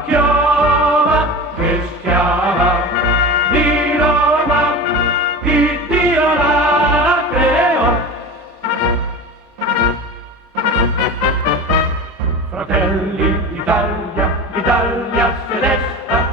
la chioma che schiava di Roma, Dio la creò. Fratelli d'Italia, l'Italia se desta,